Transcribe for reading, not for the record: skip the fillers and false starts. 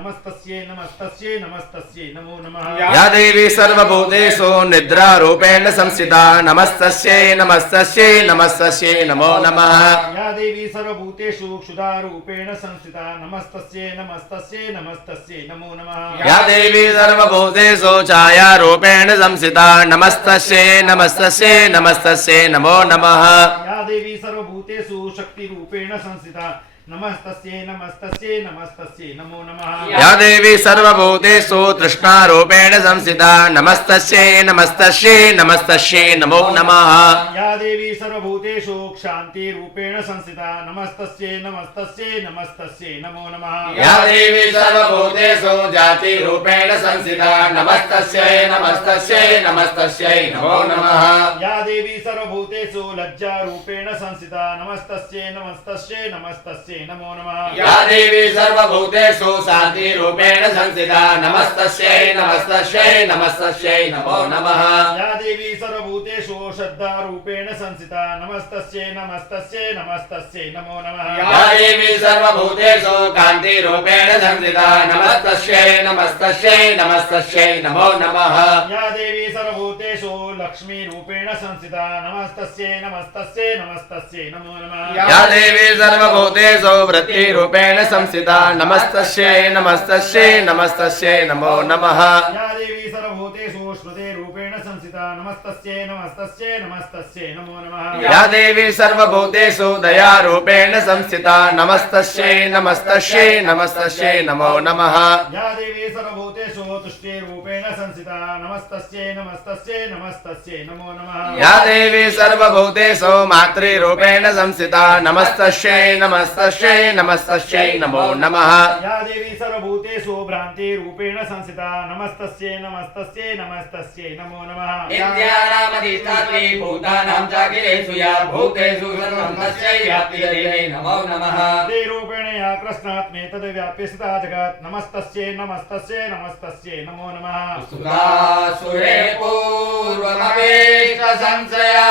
नमस्तस्यै नमस्तस्यै नमस्तस्यै नमो नमः। या देवी सर्वभूतेषु निद्रारूपेण संस्थिता नमस्तस्यै नमस्तस्यै नमस्तस्यै नमो नमः। या देवी सर्वभूतेषु क्षुधारूपेण संस्थिता नमस्तस्यै नमस्तस्यै नमस्तस्यै नमो नमः। या देवी सर्वभूतेषु छायारूपेण संस्थिता नमस्तस्यै नमस्तस्यै नमस्तस्यै नमो नमः। या देवी सर्वभूतेषु शक्तिरूपेण संस्थिता नमस्तस्यै नमस्तस्यै नमस्तस्यै नमो नमः। या देवी सर्वभूतेषु तृष्णारूपेण संस्थिता नमस्तस्यै नमस्तस्यै नमस्तस्यै नमो नमः। या देवी सर्वभूतेषु क्षान्तिरूपेण संस्थिता नमस्तस्यै नमस्तस्यै नमस्तस्यै नमो नमः। या देवी सर्वभूतेषु जातिरूपेण संस्थिता नमस्तस्यै नमस्तस्यै नमस्तस्यै नमो नमः। या देवी सर्वभूतेषु लज्जारूपेण संस्थिता नमस्तस्यै नमस्तस्यै नमस्तस्यै नमो नमः। या देवी सर्वभूतेषु शान्तिरूपेण संस्थिता नमस्तस्यै नमस्तस्यै नमस्तस्यै नमो नमः। या देवी सर्वभूतेषु श्रद्धारूपेण संस्थिता नमस्तस्यै नमस्तस्यै नमस्तस्यै नमो नमः। या देवी सर्वभूतेषु कान्तिरूपेण संस्थिता नमस्तस्यै नमस्तस्यै नमस्तस्यै नमो नमः। या देवी सर्वभूतेषु लक्ष्मीरूपेण संस्थिता नमस्तस्यै नमस्तस्यै नमस्तस्यै नमो नमः। या देवी सर्वभूतेषु वृत्तिरूपेण संस्थिता नमस्तस्यै नमस्तस्यै नमस्तस्यै नमो नमः। या देवी सर्वभूतेषु स्मृतिरूपेण संस्थिता नमस्तस्यै नमस्तस्यै नमस्तस्यै नमो नमः। या देवी सर्वभूतेषु दयारूपेण संस्थिता नमस्तस्यै नमस्तस्यै नमस्तस्यै नमो नमः। या देवी सर्वभूतेषु तुष्टिरूपेण संस्थिता नमस्तस्यै नमस्तस्यै नमस्तस्यै नमो नमः। या देवी सर्वभूतेषु मातृरूपेण संस्थिता नमस्तस्यै नमस्तस्यै नमस्तस्यै नमो नमः। या देवी सर्वभूतेषु भ्रान्तिरूपेण संस्थिता नमस्तस्यै नमस्तस्यै नमस्तस्यै नमो नमः। नित्यानामधिष्ठात्री भूतानां चाखिलेषु या भूतेषु सर्वं तस्यै व्याप्तिर्देवे नमो नमः। रूपेण या कृष्णात्मेतद्व्याप्य स्थिता जगत् नमस्तस्यै नमस्तस्यै नमस्तस्यै नमो नमः। सुरासुरे पूर्वमवेष्ट संशया